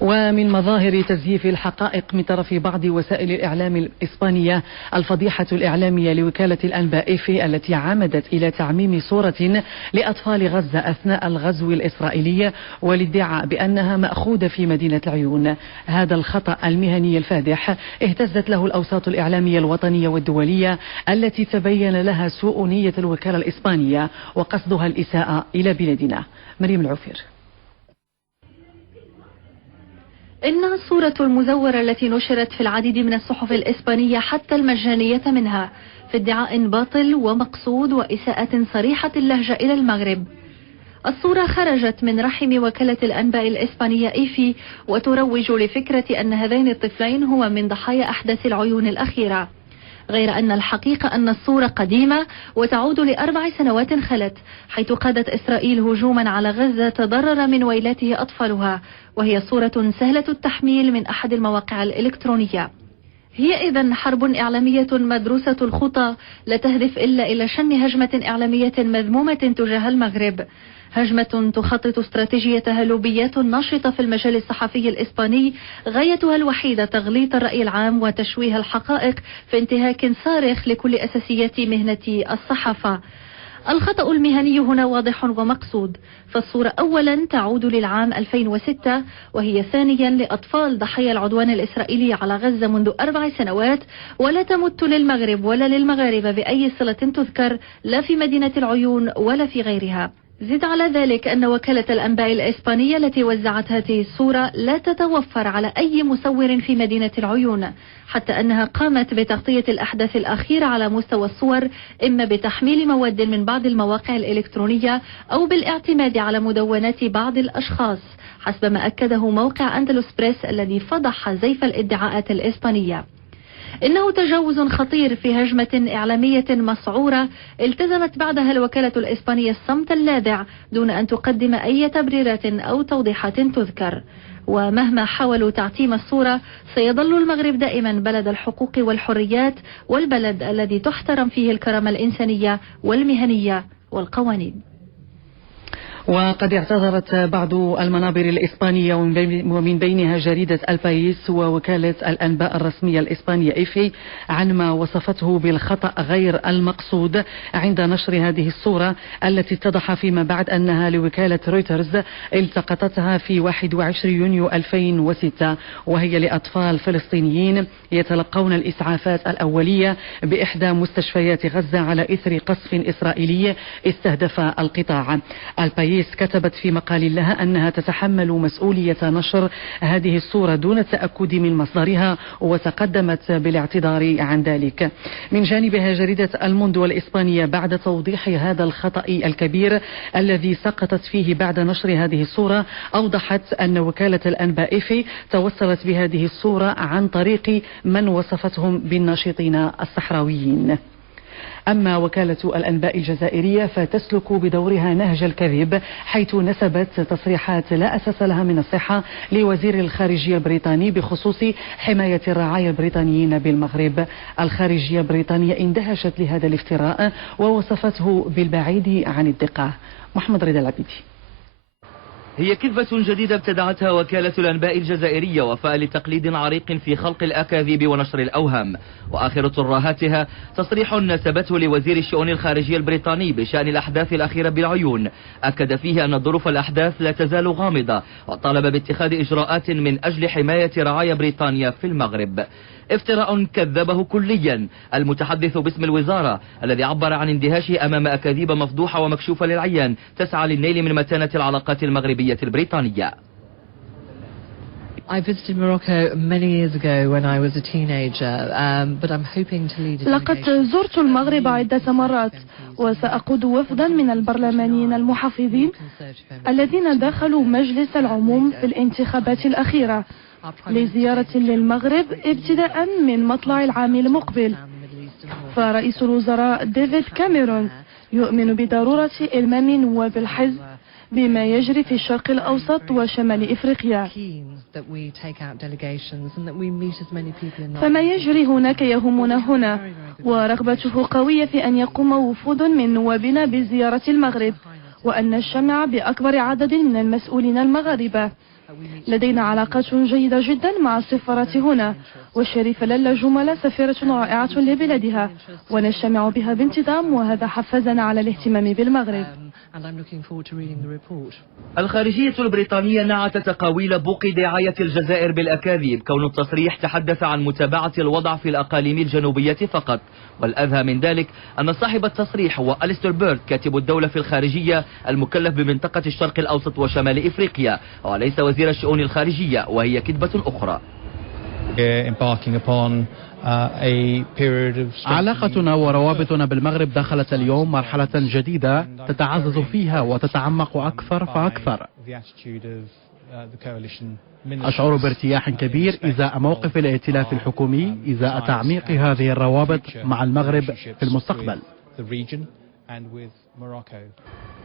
ومن مظاهر تزييف الحقائق من طرف بعض وسائل الإعلام الإسبانية الفضيحة الإعلامية لوكالة الأنباء إيفي التي عمدت إلى تعميم صورة لأطفال غزة أثناء الغزو الإسرائيلي والادعاء بأنها مأخوذة في مدينة العيون. هذا الخطأ المهني الفادح اهتزت له الأوساط الإعلامية الوطنية والدولية التي تبين لها سوء نية الوكالة الإسبانية وقصدها الإساءة إلى بلادنا. مريم العوفير. إن الصورة المزورة التي نشرت في العديد من الصحف الإسبانية حتى المجانية منها في ادعاء باطل ومقصود وإساءة صريحة اللهجة إلى المغرب. الصورة خرجت من رحم وكالة الأنباء الإسبانية إيفي وتروج لفكرة أن هذين الطفلين هما من ضحايا أحداث العيون الأخيرة، غير أن الحقيقة أن الصورة قديمة وتعود ل4 سنوات خلت، حيث قادت إسرائيل هجوما على غزة تضرر من ويلاته أطفالها، وهي صورة سهلة التحميل من أحد المواقع الإلكترونية. هي إذن حرب إعلامية مدروسة الخطى لا تهدف إلا إلى شن هجمة إعلامية مذمومة تجاه المغرب، هجمة تخطط استراتيجيتها لوبيات ناشطة في المجال الصحفي الإسباني غايتها الوحيدة تغليط الرأي العام وتشويه الحقائق في انتهاك صارخ لكل أساسيات مهنة الصحافة. الخطأ المهني هنا واضح ومقصود، فالصورة أولا تعود للعام 2006 وهي ثانيا لأطفال ضحايا العدوان الإسرائيلي على غزة منذ 4 سنوات، ولا تمت للمغرب ولا للمغاربة بأي صلة تذكر لا في مدينة العيون ولا في غيرها. زد على ذلك أن وكالة الأنباء الإسبانية التي وزعت هذه الصورة لا تتوفر على أي مصور في مدينة العيون، حتى أنها قامت بتغطية الأحداث الأخيرة على مستوى الصور إما بتحميل مواد من بعض المواقع الإلكترونية أو بالاعتماد على مدونات بعض الأشخاص، حسب ما أكده موقع أندلس بريس الذي فضح زيف الادعاءات الإسبانية. إنه تجاوز خطير في هجمة إعلامية مسعورة التزمت بعدها الوكالة الإسبانية الصمت اللاذع دون أن تقدم أي تبريرات أو توضيحات تذكر. ومهما حاولوا تعتيم الصورة سيظل المغرب دائما بلد الحقوق والحريات، والبلد الذي تحترم فيه الكرامة الإنسانية والمهنية والقوانين. وقد اعتذرت بعض المنابر الإسبانية ومن بينها جريدة البايس ووكالة الأنباء الرسمية الإسبانية إيفي عن ما وصفته بالخطأ غير المقصود عند نشر هذه الصورة التي اتضح فيما بعد أنها لوكالة رويترز التقطتها في 21 يونيو 2006، وهي لأطفال فلسطينيين يتلقون الإسعافات الأولية بإحدى مستشفيات غزة على إثر قصف إسرائيلي استهدف القطاع. البايس كتبت في مقال لها أنها تتحمل مسؤولية نشر هذه الصورة دون التأكد من مصدرها، وتقدمت بالاعتذار عن ذلك. من جانبها جريدة الموندو الإسبانية بعد توضيح هذا الخطأ الكبير الذي سقطت فيه بعد نشر هذه الصورة أوضحت أن وكالة الأنباء إيفي توصلت بهذه الصورة عن طريق من وصفتهم بالناشطين الصحراويين. أما وكالة الأنباء الجزائرية فتسلك بدورها نهج الكذب، حيث نسبت تصريحات لا أساس لها من الصحة لوزير الخارجية البريطاني بخصوص حماية الرعايا البريطانيين بالمغرب. الخارجية البريطانية اندهشت لهذا الافتراء ووصفته بالبعيد عن الدقة. محمد رضا العبيدي. هي كذبة جديدة ابتدعتها وكالة الأنباء الجزائرية وفاء لتقليد عريق في خلق الأكاذيب ونشر الأوهام، وآخر ترهاتها تصريح نسبته لوزير الشؤون الخارجية البريطاني بشأن الأحداث الأخيرة بالعيون، أكد فيه أن ظروف الأحداث لا تزال غامضة، وطالب باتخاذ إجراءات من أجل حماية رعايا بريطانيا في المغرب. افتراء كذبه كليا المتحدث باسم الوزارة الذي عبر عن اندهاشه أمام أكاذيب مفضوحة ومكشوفة للعيان تسعى للنيل من متانة العلاقات المغربية البريطانية. I visited Morocco many years ago when I was a teenager, but I'm hoping to lead a لقد زرت المغرب عدة مرات وسأقود وفدا من البرلمانيين المحافظين الذين دخلوا مجلس العموم في الانتخابات الأخيرة لزيارة للمغرب ابتداء من مطلع العام المقبل. فرئيس الوزراء ديفيد كاميرون يؤمن بضرورة إلمام نواب الحزب بما يجري في الشرق الأوسط وشمال إفريقيا، فما يجري هناك يهمنا هنا، ورغبته قوية في أن يقوم وفود من نوابنا بزيارة المغرب، وأن نجتمع بأكبر عدد من المسؤولين المغاربة لدينا علاقات جيدة جدا مع السفارة هنا، والشريفة لالا جملة سفيرة رائعة لبلادها، ونجتمع بها بانتظام، وهذا حفزنا على الاهتمام بالمغرب. الخارجية البريطانية نعت تقاويل بوق دعاية الجزائر بالأكاذيب، كون التصريح تحدث عن متابعة الوضع في الأقاليم الجنوبية فقط. والأذهى من ذلك أن صاحب التصريح هو أليستر بيرد، كاتب الدولة في الخارجية المكلف بمنطقة الشرق الأوسط وشمال إفريقيا، وليس وزير الشؤون الخارجية، وهي كذبة أخرى. علاقتنا وروابطنا بالمغرب دخلت اليوم مرحلة جديدة تتعزز فيها وتتعمق أكثر فأكثر. أشعر بارتياح كبير إزاء موقف الائتلاف الحكومي إزاء تعميق هذه الروابط مع المغرب في المستقبل.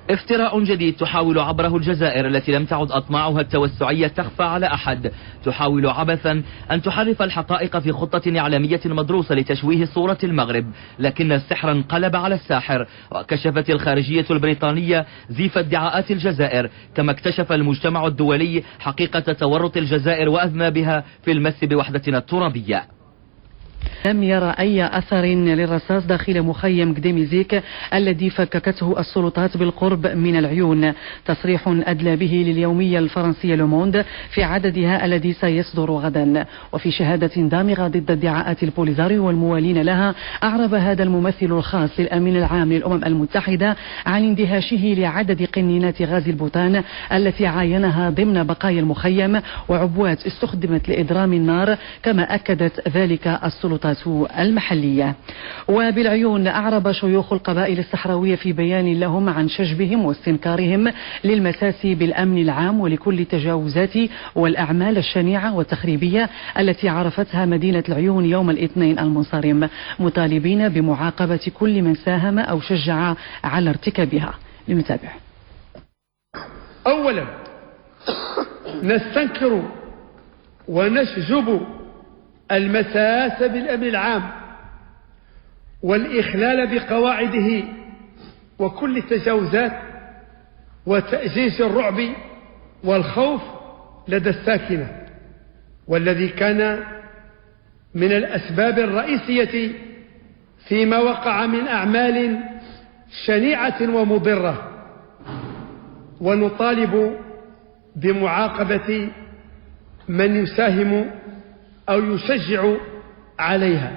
افتراء جديد تحاول عبره الجزائر التي لم تعد أطماعها التوسعية تخفى على أحد، تحاول عبثا أن تحرف الحقائق في خطة إعلامية مدروسة لتشويه صورة المغرب، لكن السحر انقلب على الساحر، وكشفت الخارجية البريطانية زيف ادعاءات الجزائر، كما اكتشف المجتمع الدولي حقيقة تورط الجزائر وأذنابها في المس بوحدتنا الترابية. لم يرى أي أثر للرصاص داخل مخيم قديميزيك الذي فككته السلطات بالقرب من العيون. تصريح أدلى به لليومية الفرنسية لوموند في عددها الذي سيصدر غدا. وفي شهادة دامغة ضد ادعاءات البوليزاريو والموالين لها، أعرب هذا الممثل الخاص للأمين العام للأمم المتحدة عن اندهاشه لعدد قنينات غاز البوتان التي عاينها ضمن بقايا المخيم وعبوات استخدمت لإدرام النار، كما أكدت ذلك السلطات المحلية. وبالعيون، أعرب شيوخ القبائل الصحراوية في بيان لهم عن شجبهم واستنكارهم للمساس بالأمن العام ولكل التجاوزات والأعمال الشنيعة والتخريبية التي عرفتها مدينة العيون يوم الاثنين المنصرم، مطالبين بمعاقبة كل من ساهم أو شجع على ارتكابها. لنتابع. أولا، نستنكر ونشجب المساس بالأمن العام والإخلال بقواعده وكل التجاوزات وتأجيج الرعب والخوف لدى الساكنة، والذي كان من الأسباب الرئيسية فيما وقع من أعمال شنيعة ومضرة. ونطالب بمعاقبة من يساهم أو يشجع عليها.